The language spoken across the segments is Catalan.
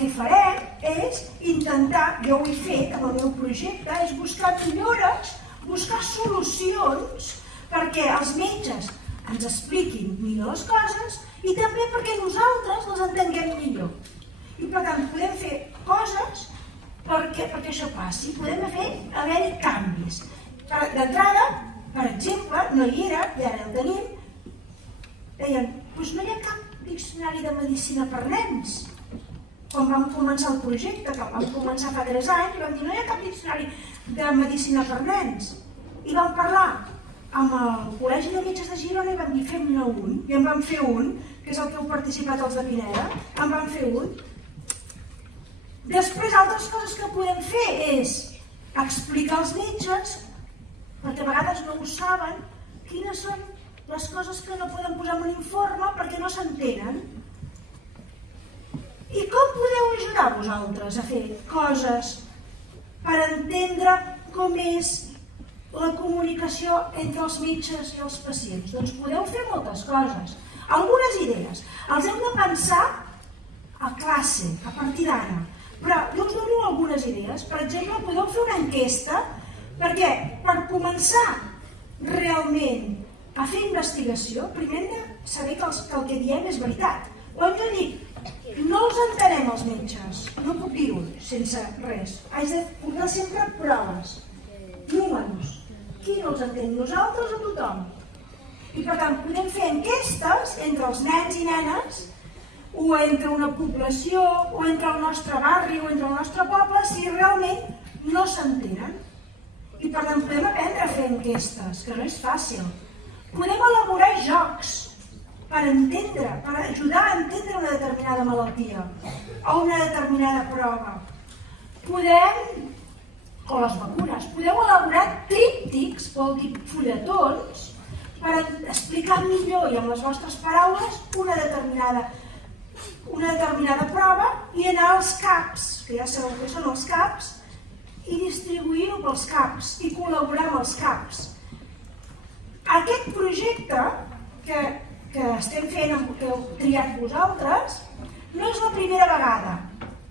que farem és intentar, jo ho he fet amb el meu projecte, és buscar millores, buscar solucions perquè els metges ens expliquin millor les coses i també perquè nosaltres les entenguem millor. I per tant podem fer coses perquè això passi, podem haver-hi canvis. D'entrada, per exemple, no hi era, i ara el tenim, deien, doncs no hi ha cap diccionari de medicina per nens. Quan vam començar el projecte, que vam començar fa 3 anys, vam dir, no hi ha cap diccionari de medicina per nens. I vam parlar amb el Col·legi de Metges de Girona i vam dir, fem-ne un. I en vam fer un, que és el que heu participat els de Pineda, en vam fer un. Després, altres coses que podem fer és explicar als metges, perquè a vegades no ho saben, quines són les coses que no poden posar en un informe perquè no s'entenen. I com podeu ajudar vosaltres a fer coses per entendre com és la comunicació entre els metges i els pacients? Doncs podeu fer moltes coses. Algunes idees. Els heu de pensar a classe, a partir d'ara. Però jo us dono algunes idees. Per exemple, podeu fer una enquesta perquè per començar realment a fer investigació, primer hem de saber que el que diem és veritat. Quan jo dic no els entenem els metges, no puc dir-ho sense res. Haig de portar sempre proves, números. Qui no els entén? Nosaltres o tothom? I per tant podem fer enquestes entre els nens i nenes o entre una població o entre el nostre barri o entre el nostre poble si realment no s'entenen. I per tant podem aprendre a fer enquestes, que no és fàcil. Podem elaborar jocs per entendre, per ajudar a entendre una determinada malaltia o una determinada prova. O les vacunes, podeu elaborar tríptics, vol dir fulletons, per explicar millor i amb les vostres paraules una determinada prova i anar als CAPs, que ja sabeu què són els CAPs, i distribuir-ho pels CAPs i col·laborar amb els CAPs. Aquest projecte que estem fent, que heu triat vosaltres, no és la primera vegada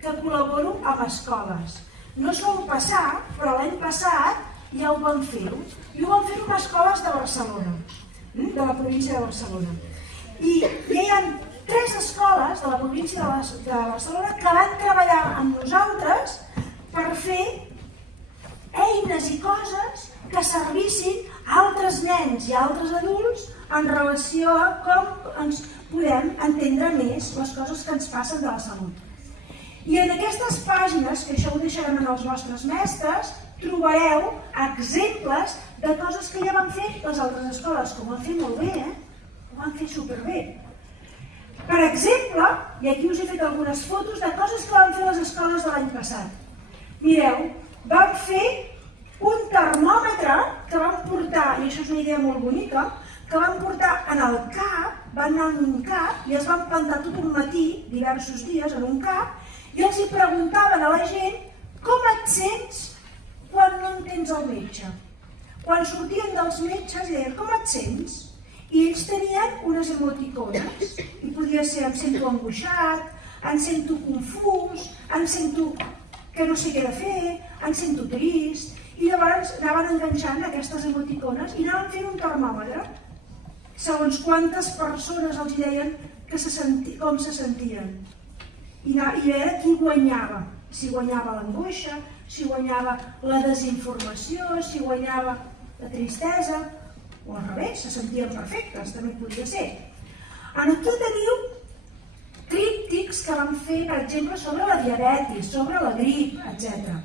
que col·laboro amb escoles. No sol passar, però l'any passat ja ho vam fer. I ho vam fer amb escoles de Barcelona, de la província de Barcelona. I ja hi ha 3 escoles de la província de Barcelona que van treballar amb nosaltres per fer eines i coses que servissin a altres nens i a altres adults en relació a com ens podem entendre més les coses que ens passen de la salut. I en aquestes pàgines, que això ho deixarem en els vostres mestres, trobareu exemples de coses que ja van fer les altres escoles, que ho van fer molt bé, ho van fer superbé. Per exemple, i aquí us he fet algunes fotos de coses que van fer les escoles de l'any passat. Mireu, van fer un termòmetre que van portar, i això és una idea molt bonica, que van portar en el CAP, van anar en un CAP i es van plantar tot un matí, diversos dies, en un CAP, i els hi preguntaven a la gent com et sents quan no entens el metge. Quan sortien dels metges i deien com et sents? I ells tenien unes emoticones, i podia ser em sento angoixat, em sento confús, em sento que no sé què de fer, em sento trist, i llavors anaven enganxant aquestes emoticones i anaven fent un termòmetre segons quantes persones els deien com se sentien. I veure qui guanyava, si guanyava l'angoixa, si guanyava la desinformació, si guanyava la tristesa, o al revés, se sentien perfectes, també podria ser. Aquí teniu tríptics que vam fer, per exemple, sobre la diabetis, sobre la grip, etc.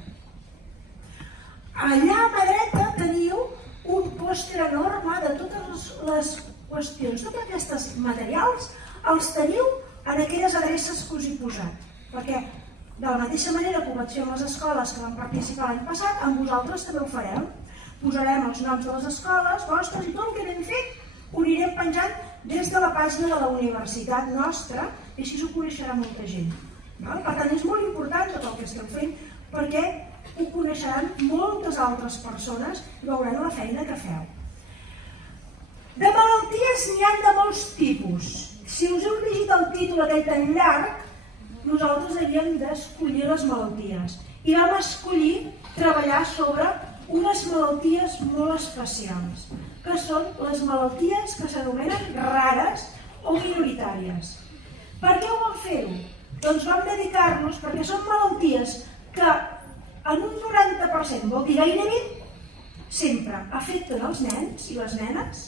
Allà a mà dreta teniu un pòster enorme de totes les qüestions, tots aquests materials els teniu en aquelles adreces que us he posat, perquè de la mateixa manera que ho vaig fer amb les escoles que van participar l'any passat, amb vosaltres també ho farem. Posarem els noms de les escoles vostres i tot el que anem fet ho anirem penjant des de la pàgina de la universitat nostra i així ho coneixerà molta gent. Per tant, és molt important tot el que estem fent perquè ho coneixeran moltes altres persones i veuran la feina que feu. De malalties n'hi ha de molts tipus. Si us heu llegit el títol aquell tan llarg, nosaltres havíem d'escollir les malalties i vam escollir treballar sobre unes malalties molt especials, que són les malalties que s'anomenen rares o minoritàries. Per què ho vam fer-ho? Doncs vam dedicar-nos perquè són malalties que en un 90%, vol dir gairebé sempre, afecten els nens i les nenes,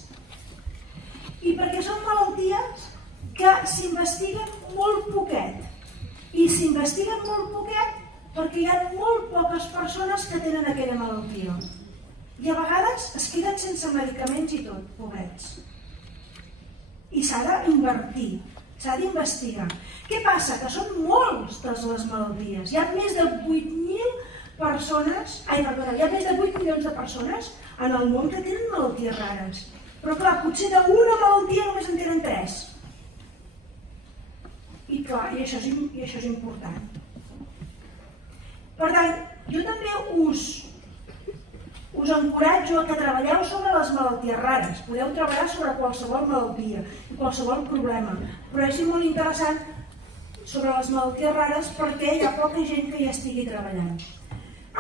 i perquè són malalties que s'investiguen molt poquet. I s'investiguen molt poquet perquè hi ha molt poques persones que tenen aquella malaltia. I a vegades es queden sense medicaments i tot, pobrets. I s'ha d'invertir, s'ha d'investigar. Què passa? Que són moltes les malalties. Hi ha més de 8.000 persones, hi ha més de 8 milions de persones en el món que tenen malalties rares. Però clar, potser d'una malaltia només en tenen 3. I clar, i això és important. Per tant, jo també us encoratjo a que treballeu sobre les malalties rares. Podeu treballar sobre qualsevol malaltia i qualsevol problema, però és molt interessant sobre les malalties rares perquè hi ha poca gent que hi estigui treballant.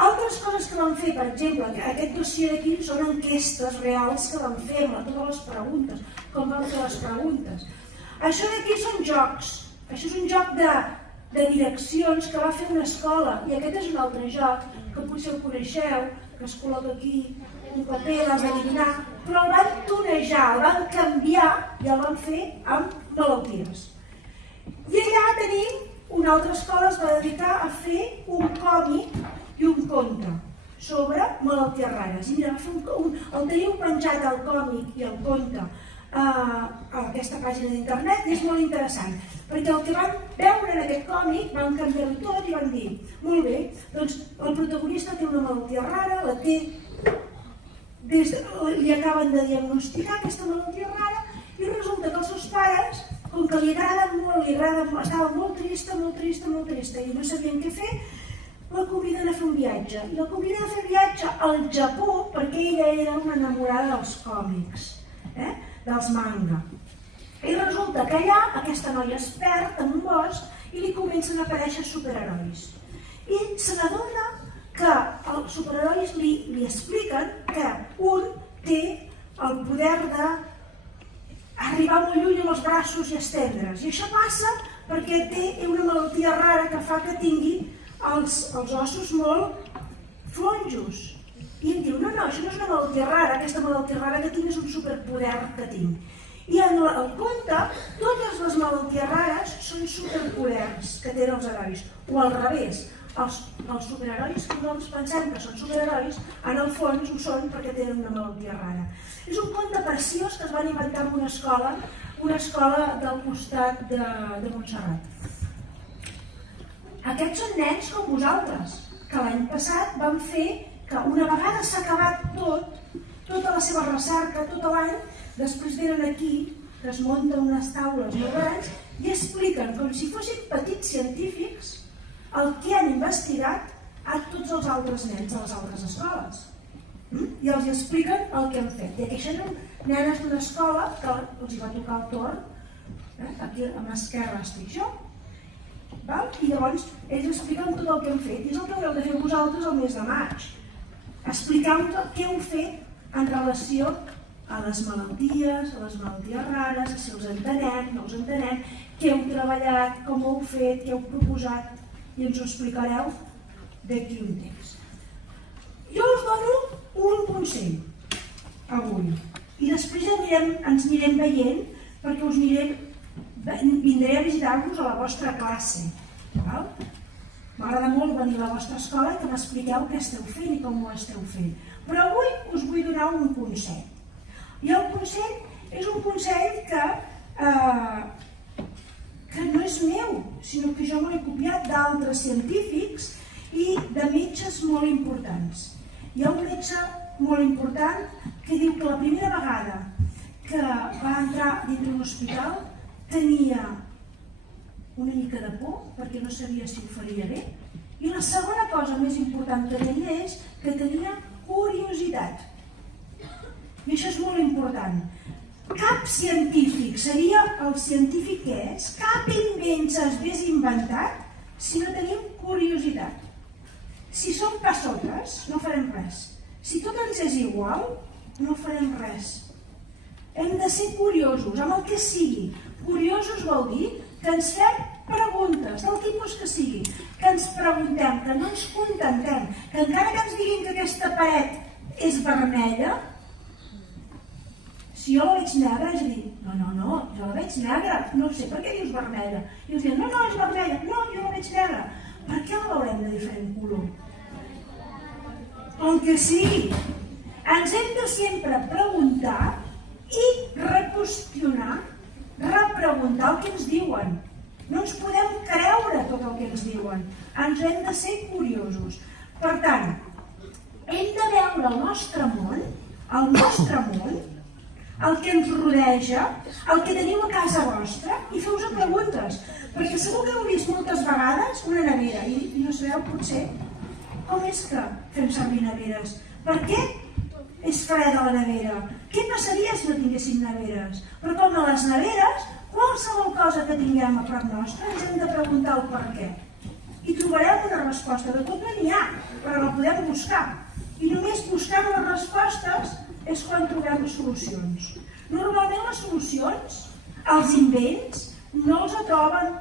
Altres coses que vam fer, per exemple, aquest dossier d'aquí són enquestes reals que vam fer amb totes les preguntes, com vam fer les preguntes. Això d'aquí són jocs. Això és un joc de direccions que va fer una escola, i aquest és un altre joc, que potser el coneixeu, que es col·loca aquí, un paper, l'has d'eliminar, però el van tunejar, el van canviar i el van fer amb malalties. I allà tenim una altra escola es va dedicar a fer un còmic i un conte sobre malalties rares. I mira, el teniu penjat al còmic i al conte a aquesta pàgina d'internet i és molt interessant, perquè el que van veure en aquest còmic van canviar-ho tot i van dir, molt bé, doncs el protagonista té una malaltia rara, la té, li acaben de diagnosticar aquesta malaltia rara i resulta que els seus pares, com que li agrada molt, estava molt trista i no sabien què fer, la conviden a fer un viatge. I la conviden a fer viatge al Japó perquè ella era una enamorada dels còmics, dels manga. I resulta que allà aquesta noia es perd en un bosc i li comencen a aparèixer superherois. I se n'adona que els superherois li expliquen que un té el poder d'arribar molt lluny amb els braços i estendre's. I això passa perquè té una malaltia rara que fa que tingui els ossos molt flonjos. I em diu, no, això no és una malaltia rara, aquesta malaltia rara que tinc és un superpoder que tinc. I en el conte, totes les malalties rares són superpoders que tenen els herois. O al revés, els superherois que nosaltres pensem que són superherois, en el fons ho són perquè tenen una malaltia rara. És un conte preciós que es van inventar en una escola del costat de Montserrat. Aquests són nens com vosaltres, que l'any passat van fer que una vegada s'ha acabat tota la seva recerca, tot l'any, després venen aquí, que es munten unes taules molt grans i expliquen com si fossin petits científics el que han investigat a tots els altres nens de les altres escoles. I els expliquen el que han fet. I aquí això eren nenes d'una escola que els va tocar el torn, aquí a l'esquerra estic jo, i llavors ells expliquen tot el que han fet. I és el que haureu de fer vosaltres el mes de maig. Explicar-vos què heu fet en relació a les malalties rares, si els entenem, no els entenem, què heu treballat, com ho heu fet, què heu proposat, i ens ho explicareu d'aquí un temps. Jo us dono un consell avui, i després ens anirem veient, perquè vindré a visitar-vos a la vostra classe. M'agrada molt venir a la vostra escola i que m'expliqueu què esteu fent i com ho esteu fent. Però avui us vull donar un consell. I el consell és un consell que no és meu, sinó que jo m'ho he copiat d'altres científics i de metges molt importants. Hi ha un metge molt important que diu que la primera vegada que va entrar dintre un hospital tenia una mica de por perquè no sabia si ho faria bé, i la segona cosa més important que tenia és que tenia curiositat. I això és molt important. Cap científic seria el científic que és, cap invent s'hagués inventat si no tenim curiositat. Si som passotes, no farem res. Si tot ens és igual, no farem res. Hem de ser curiosos, amb el que sigui. Curiosos vol dir que ens fem preguntes, del tipus que sigui, que ens preguntem, que no ens contentem, que encara que ens diguin que aquesta paret és vermella, si jo la veig negra, és a dir, no, jo la veig negra, no sé per què dius vermella. I us diuen, no, és vermella, no, jo la veig negra. Per què la veurem de diferent color? El que sigui. Ens hem de sempre preguntar i reqüestionar, repreguntar el que ens diuen. No ens podem creure tot el que ens diuen. Ens hem de ser curiosos. Per tant, hem de veure el nostre món, el que ens rodeja, el que teniu a casa vostra, i feu-vos preguntes. Perquè segur que heu vist moltes vegades una nevera i no sabeu potser com és que fem servir neveres. Per què és freda la nevera? Què passaria si no tinguéssim neveres? Però com a les neveres, qualsevol cosa que tinguem a prop nostre ens hem de preguntar el per què. I trobarem una resposta. De tot no n'hi ha, però la podem buscar. I només buscant les respostes és quan trobem les solucions. Normalment les solucions, els invents, no els troben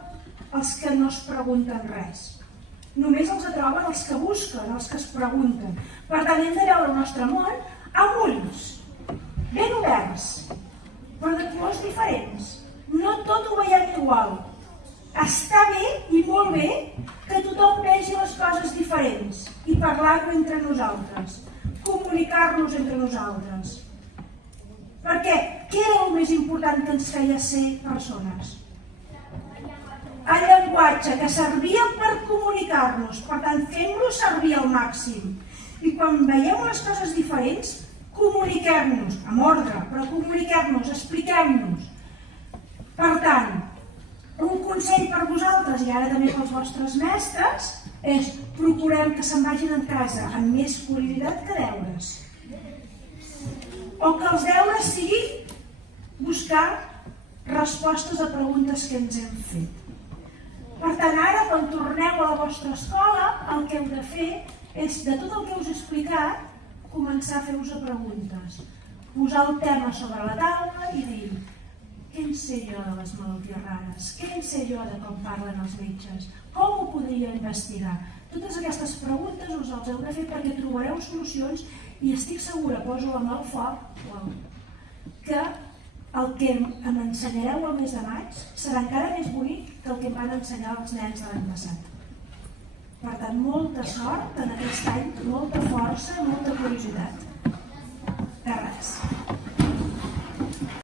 els que no es pregunten res. Només els troben els que busquen, els que es pregunten. Per tant, hem de veure el nostre món amb ulls ben oberts, però de colors diferents. No tot ho veiem igual. Està bé i molt bé que tothom vegi les coses diferents i parlar-ho entre nosaltres, comunicar-nos entre nosaltres. Perquè què era el més important que ens feia ser persones? El llenguatge, que servia per comunicar-nos. Per tant, fem-lo servir al màxim. I quan veiem unes coses diferents, comuniquem-nos, amb ordre, però comuniquem-nos, expliquem-nos. Per tant, un consell per vosaltres, i ara també pels vostres mestres, és procurem que se'n vagin a casa amb més curiositat que deures. O que els deures siguin buscar respostes a preguntes que ens hem fet. Per tant, ara, quan torneu a la vostra escola, el que heu de fer és, de tot el que us he explicat, començar a fer-vos preguntes. Posar el tema sobre la taula i dir què en sé jo de les malalties rares? Què en sé jo de com parlen els metges? Com ho podria investigar? Totes aquestes preguntes us les heu de fer perquè trobareu solucions i estic segura, poso la mà al foc, que el que em ensenyareu el mes de maig serà encara més bonic que el que em van ensenyar els nens de l'any passat. Per tant, molta sort en aquest any, molta força, molta curiositat.